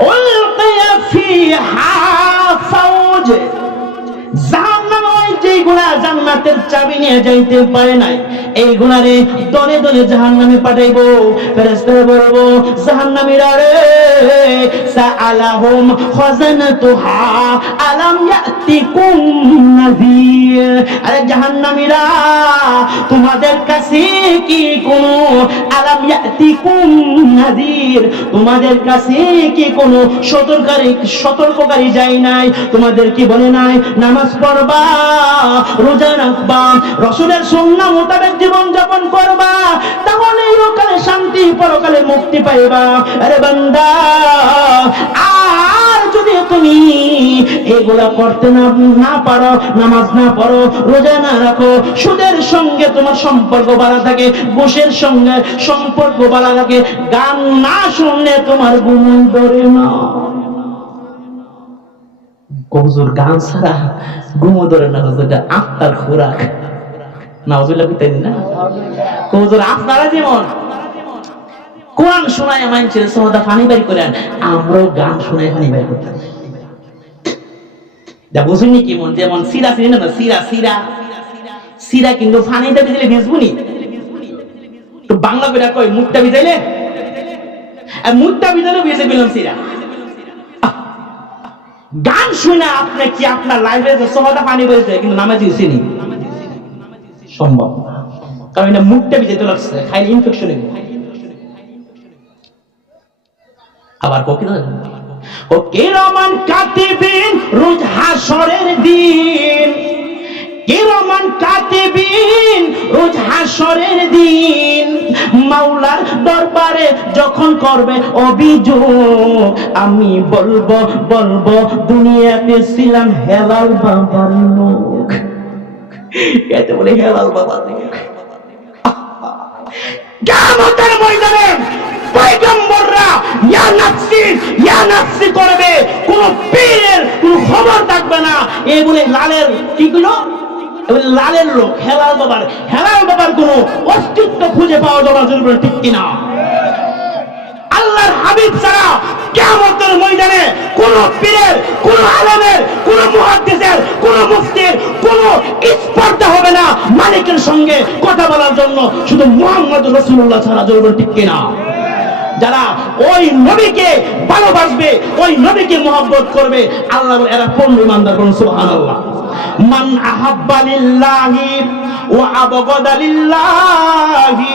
ألقي فيها فوج زعم ওই যেগুলা জান্নাতের চাবি নিয়ে যাইতে পারে নাই। এইগুলারে দলে দলে জাহান্নামে পাঠাইবো। ফেরেশতারা বলব, জাহান্নামীরা রে, সাআলাহুম খাজানাতুহা আলাম আরে তোমাদের কাছে কি কোনো আলাম ইয়াতিকুম তোমাদের কাছে কি কোনো সতর্ককারী সতর্ককারী যায় নাই? তোমাদের কি বলে নাই? নামাজ পড়বা। রোজা রাখবা, রসুলের সুন্নাহ মোতাবেক জীবন যাপন করবা তাহলে ইহকালে শান্তি, পরকালে মুক্তি পাইবা। আরে বান্দা, আর যদি তুমি এগুলা করতে না না পারো, নামাজ না পড়ো, রোজা না রাখো, সুদের সঙ্গে তোমার সম্পর্ক বাড়া থাকে, ঘুষের সঙ্গে সম্পর্ক বাড়া থাকে, গান না শুনলে তোমার ঘুম ধরে না। হুজুর গান ছাড়া ঘুমো ধরে না এটা আত্মার খোরাক। না? হুজুর আপনারা যেমন কোরআন শোনায় পানি আমরাও গান শোনায় পানি করতাম। বুঝুনি কেমন যেমন সিরা, সিরি না, সিরা সিরা। সিরা কিন্তু ফানিতে ভিজলে ভিজবুনি। তো বাংলা করে কই মুখটা ভিজাইলে? আর মুখটা ভিজালে ভিজে গেলাম সিরা। গান শুনে আপনি কি আপনার লাইফে সহজা পানি বলতে কিন্তু নামাজি উচিনি সম্ভব। কারণ এটা মুখটা বিজেতে লাগছে, খাইলে ইনফেকশন আবার কোকি ও কিরমান কাতিবিন রোজ হাসরের দিন। কিরমান কাতিবিন রোজ হাসরের দিন। মাওলার দরবারে যখন করবে অভিযোগ, আমি বলব বলব, দুনিয়াতে ছিলাম হেলাল বাবার লোক। বলে হেলাল কিয়ামতের ময়দানে পয়গম্বররা, ইয়া নাফসি ইয়া নাফসি করবে। কোন পীরের কোন খবর থাকবে না। এই বলে লালের কি গুলো লালের লোক, হেলাল বাবার হেলাল বাবার কোন অস্তিত্ব খুঁজে পাওয়া যাওয়ার জন্য ঠিক কিনা? আল্লাহর হাবিব ছাড়া কিয়ামতের ময়দানে কোন পীরের, কোন আলেমের, কোন মুহাদ্দিসের, কোন মুফতির কোন স্পর্ধা হবে না মালিকের সঙ্গে কথা বলার জন্য, শুধু মুহাম্মদ রসুল্লাহ ছাড়া জরুরি ঠিক কিনা? যারা ওই নবীকে ভালোবাসবে, ওই নবীকে মহব্বত করবে, আল্লাহ এরা পূর্ণ ইমানদার করুন সুবহানাল্লাহ। মান আহাব্বা লিল্লাহি ওয়া আবগাদা লিল্লাহি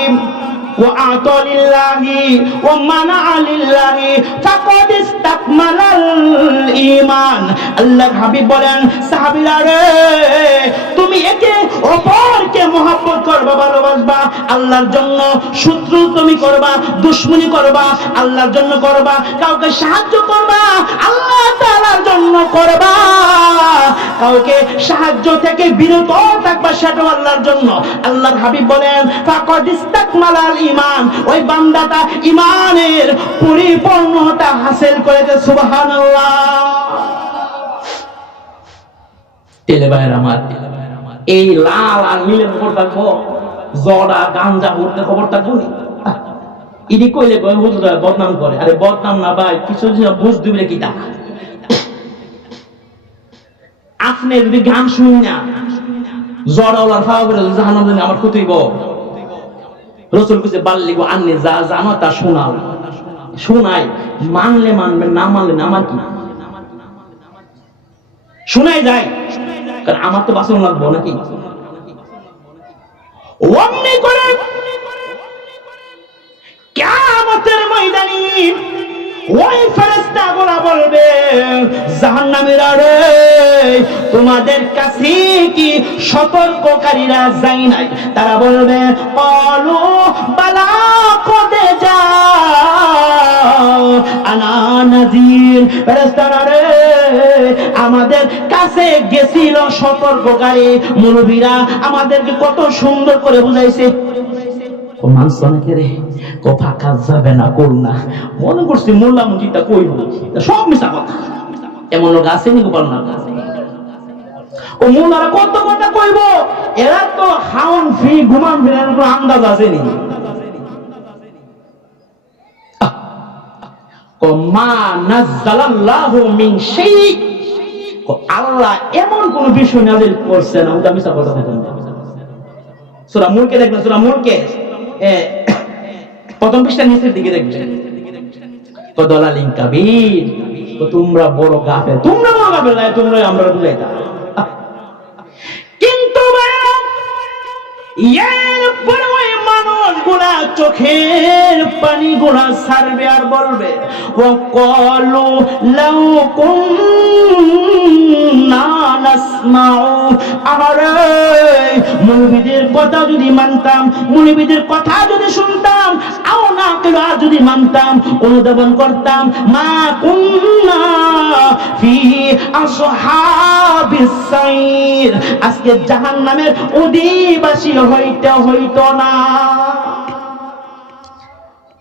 ওয়া আতা লিল্লাহি ওয়া লিল্লাহি ফাকাদ ইসতাকমালাল ঈমান। আল্লাহর হাবিব বলেন, সাহাবীরা রে, তুমি একে অপরকে মহব্বত করবা, ভালোবাসবা। আল্লাহর জন্য শত্রু তুমি করবা, দুশ্মনী করবা, আল্লাহর জন্য করবা, কাউকে সাহায্য করবা, আল্লাহ তাআলার জন্য করবা। কাউকে সাহায্য থেকে বিরত থাকবা সেটাও আল্লাহর জন্য। আল্লাহর হাবিব বলেন ওই বান্দাটা পরিপূর্ণতা হাসিল করেছে এই লাল আর নীলের জড়া গাঞ্জা উঠতে খবর থাকব নি? আহ, ইডি কইলে বদনাম করে। আরে বদনাম না ভাই কিছু বুঝ দিবে কি তা? আপনি যদি গান শুনি না জড়াওয়ালার ফাওয়া করে জাহান্নাম জানি আমার ক্ষতিব রসুল কুছে বাল্লি গো আননি যা জানো তা শোনাও। শোনাই, মানলে মানবেন, না মানলে না আমার কি শোনাই যায়। কারণ আমার তো বাসন লাগবো নাকি? অমনি করে কিয়ামতের ময়দানি ওই গোলা বলবে, জাহান্নামীরা রে তোমাদের কাছে কি সতর্ককারীরা যায় নাই? তারা বলবে কলু বালা কদে যাও, আনা নাজির। রে আমাদের কাছে গেছিল সতর্ককারী মুরব্বীরা। আমাদেরকে কত সুন্দর করে বুঝাইছে। ও নাকি রে ও ফাঁকা যাবে না, করু না। মনে করছি মোল্লা মুজিদটা কইল সব মিশা কথা। এমন লোক আছে নি গোপাল না ও মোল্লারা কত কথা কইব? এরা তো হাউন ফি, ঘুমান ফিরার কোনো আন্দাজ আছে নি আল্লাহ এমন কোন বিষয় নাযিল করছেন আমি তো মিছা কথা সূরা মুলকে দেখবেন, সূরা মুলকে। প্রথম পৃষ্ঠার নিচের দিকে কাবির তো তোমরা বড় গাফেল। তোমরা বড় গাফেল না তোমরা আমরা বুঝাইতা কিন্তু চোখের পানি সারবে আর বলবে ও আরে মুনিবিদের কথা যদি মানতাম কথা যদি শুনতাম, আও না যদি মানতাম, অনুধাবন করতাম, মা কুন্না ফি আসহাবিস সাইর। আজকে অধিবাসী হইতে হইতো না।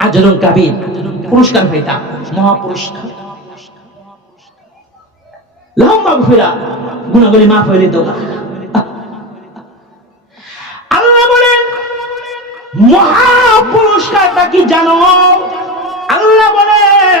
আজরুল কাবির পুরস্কার পেতাম মহাপুরস্কার। লম্বা ফেরা গুণাগুলি মাফ হয়ে মহা পুরস্কারটা কি জানো? আল্লাহ বলেন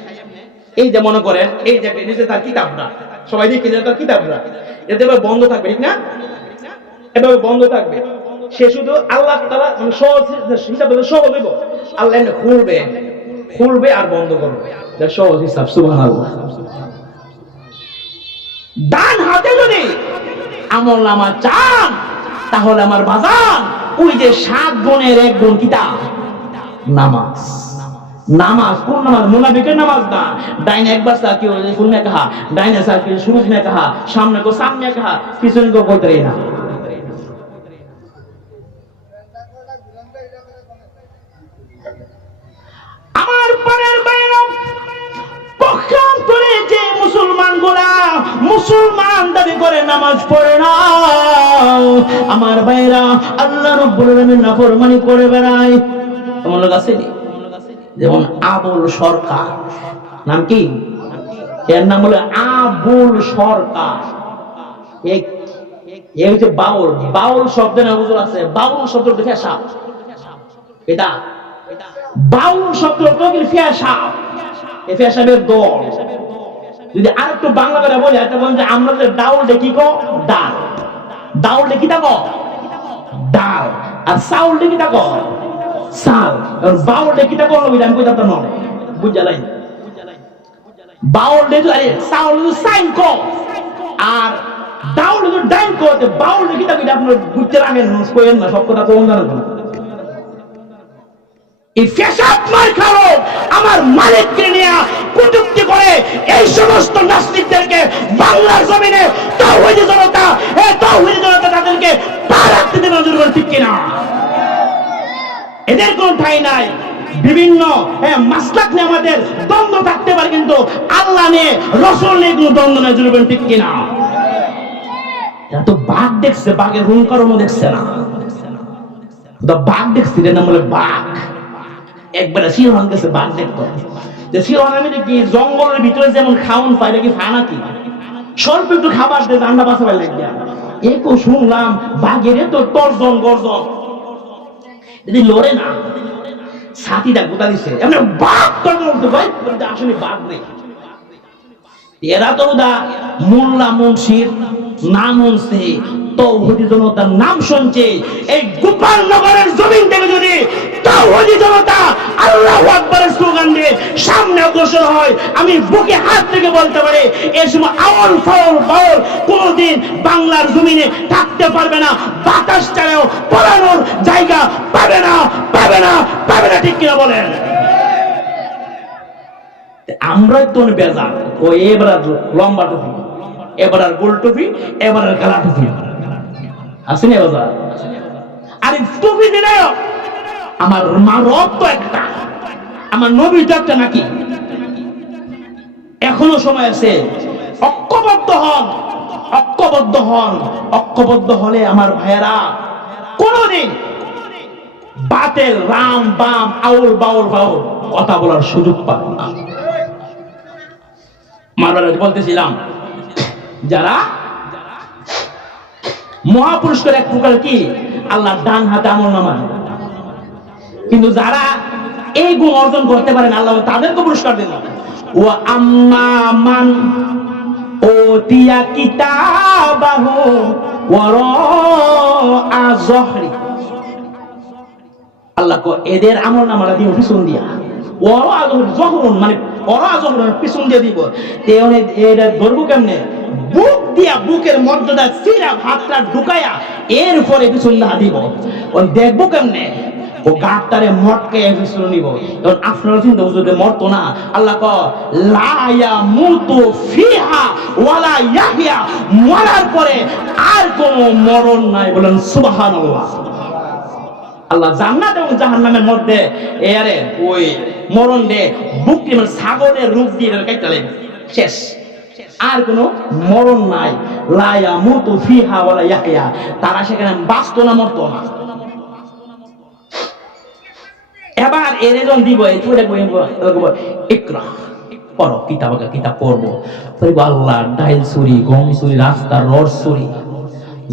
এই যে মনে করেন, এই যে নিচে তার কিতাবটা সবাই দেখে যে তার কিতাবটা এতে এবার বন্ধ থাকবে, ঠিক না? এভাবে বন্ধ থাকবে। সে শুধু আল্লাহ তারা মানে সহজ হিসাব সহজ হইব। আল্লাহ খুলবে খুলবে আর বন্ধ করবে। সহজ হিসাব, সুবহানাল্লাহ। ডান হাতে যদি আমল নামা চান, তাহলে আমার বাজান, ওই যে সাত গুণের এক গুণ কিতাব, নামাজ। নামাজ, কোন নামাজ? মুনাফিকের নামাজ না। ডাইনে একবার সাকি কাহা? ডাইনে সাকি সুরুজ নে কাহা? সামনে কো সামনে কাহা? পিছনে কো না। আমার পরের যে মুসলমানগুলা মুসলমান দাবি করে নামাজ পড়ে না। আমার বাইরা আল্লাহ রব্বুল আলামিন নাফরমানি করে বেড়ায়। তোমার লোক আসেনি যেমন আবুল সরকার। নাম কি? এর নাম হলো আবুল সরকার। এ হচ্ছে বাউল। বাউল শব্দ না হুজুর আছে। বাউল শব্দ দেখে সাপ। এটা? বাউল শব্দ কি ফেসা এ ফেসাবের দল যদি আর একটু বাংলা করে বলি বলেন যে আমরা যে কো ডাল। থাকো ডাল। আর চাউল দেখি থাকো চাল আর বাউল দেখি থাকো আমি কইতাম তো নয় বুঝালাই বাউল দেখি আরে চাউল দেখি সাইন কো আর ডাউল দেখি ডাইন কো তে বাউল দেখি থাকো এটা আপনার বুঝতে লাগেন কইেন না, সব কথা কোন জানেন না এই ফেসাদ মার খাও আমার মালিককে নিয়ে কুটুক্তি করে এই সমস্ত নাস্তিকদেরকে বাংলার জমিনে তাওহীদি জনতা এ তাওহীদি জনতা তাদেরকে পা রাখতে দেবে নজর ঠিক কিনা? এদের কোনো ঠাই নাই। বিভিন্ন মাসলাক নিয়ে আমাদের দ্বন্দ্ব থাকতে পারে, কিন্তু আল্লাহ নিয়ে রসল নিয়ে কোনো দ্বন্দ্ব নেই জুড়বেন ঠিক কিনা? এরা তো বাঘ দেখছে, বাঘের দেখছে না। বাঘ দেখছে নাম বলে বাঘ। একবারে সিংহন গেছে বাঘ দেখতো। যে সিংহন আমি দেখি জঙ্গলের ভিতরে যেমন খাওন পাই নাকি ফানা কি স্বল্প একটু খাবার দিয়ে, রান্না বাঁচাবার লাগবে এই তো শুনলাম, বাঘের তো তর্জন গর্জন। যদি লড়ে না ছাতিটা গোটা দিছে। এমনি বাঘ তর্জন করতে ভাই, বলতে আসলে বাঘ নেই। এরা তো দা মোল্লা মুন্সির নাম শুনছে তৌহিদি জনতার নাম শুনছে। এই গোপাল নগরের জমিন থেকে যদি তৌহদি জনতা আল্লাহ আকবরের স্লোগান অগ্রসর হয়, আমি বুকে হাত থেকে বলতে পারি এই সময় আওয়াল ফাওল বাউল কোনোদিন বাংলার জমিনে থাকতে পারবে না, বাতাস ছাড়াও পড়ানোর জায়গা পাবে না পাবে না পাবে না, ঠিক কিনা বলেন? আমরাই তো বেজা ও এবার লম্বা টুপি, এবার আর গোল টুপি, এবার আর কালা টুপি। আসেনি বাজার? আরে টুপি দিলে আমার মা রব তো একটা, আমার নবী তো একটা নাকি? এখনও সময় আছে। ঐক্যবদ্ধ হন ঐক্যবদ্ধ হন, ঐক্যবদ্ধ হলে আমার ভাইয়েরা কোনদিন বাতেল রাম, বাম, আউল, বাউল বাউল কথা বলার সুযোগ পাবে না। মারবার বলতেছিলাম, যারা মহাপুরস্কার এক প্রকার কি আল্লাহ ডান হাতে আমল নামা। কিন্তু যারা এই গুণ অর্জন করতে পারেন আল্লাহ তাদেরকে পুরস্কার দিন ও আম্মা মান, ও তিয়া কিতাবাহু ওয়ারা জহরি। আল্লাহ কো এদের আমল নামারা দিও, পিছন দিয়া। ওরা আজহর জহরুন মানে ওরা আজহর পিছন দিয়ে দিব। তে ওনে এটা ধরবো কেমনে? বুক দিয়া বুকের মধ্যটা সিরা ভাতটা ঢুকায়া এর পরে পিছন না দিব। দেখব কেমনে? ও গাটটারে মটকে পিছন নিব। এখন আপনারা চিন্তা যদি মরতো না। আল্লাহ ক লায়া মুতু ফিহা ওয়ালা ইয়াহিয়া। মরার পরে আর কোনো মরণ নাই। বলেন, সুবহানাল্লাহ। আল্লাহ জান্নাত এবং জাহান্নামের মধ্যে এরে ওই মরণ দে, বুক দিয়ে মানে সাগরের রূপ দিয়ে কাইটালে শেষ। আর কোনো মরণ নাই। লায়া মুতু ফিহা ওয়ালা ইয়াহিয়া। তারা সেখানে বাঁচতো না, মরতো না। এবার এর এজন দিব, এই চুরে বই ইকরা, পড়ো, কিতাব কিতাব পড়ব। তাই আল্লাহ, ডাইল সুরি গম সুরি রাস্তা রড সুরি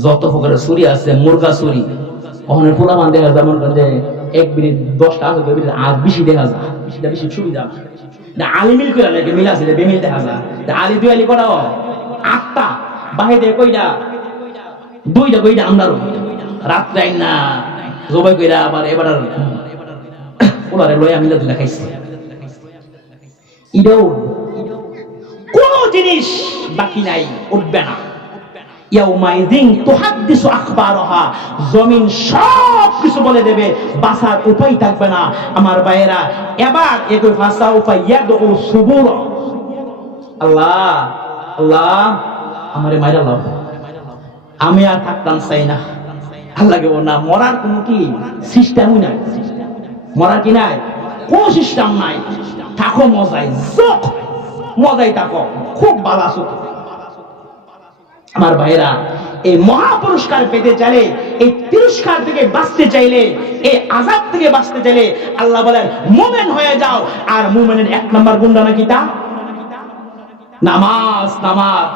যত প্রকারের সুরি আছে, মুরগা সুরি ওখানে পোলামান দেখা যায়, মনে এক মিনিট, দশটা আছে মিনিট, আর বেশি দেখা যায়। বেশিটা বেশি সুবিধা। না আলি মিল করে লাগে মিল আছে বেমিল দেখা যায়। আলি দুই আলি করাও আটটা, বাহিরে কইটা দুইটা কইটা আমরা রাত্রে আইন না, জবাই কইরা আবার এবার ওনারে লয়া মিলা দিলা খাইছে ইডো কোন জিনিস বাকি নাই, উঠবে না। ইয়াউমাইযিন তুহাদ্দিসু আখবারহা। জমিন সব কিছু বলে দেবে বাসার উপায় থাকবে না। আমার ভাইয়েরা, এবার একই ভাষা উপায় ইয়াদু সুবুর। আল্লাহ আল্লাহ, আমারে মাইরা লাভ আমি আর থাকতাম চাই না। আল্লাহকে বল না মরার কোনো কি সিস্টেমই নাই। মরার কি নাই? কোন সিস্টেম নাই। থাকো, মজাই। জোক মজাই থাকো, খুব ভালো আছো আমার ভাইরা এই মহা পুরস্কার পেতে চাইলে, এই তিরস্কার থেকে বাঁচতে চাইলে, এই আজাব থেকে বাঁচতে চাইলে আল্লাহ বলেন, মোমেন হয়ে যাও। আর মোমেনের এক নম্বর গুন্ডা নাকি তা? নামাজ নামাজ।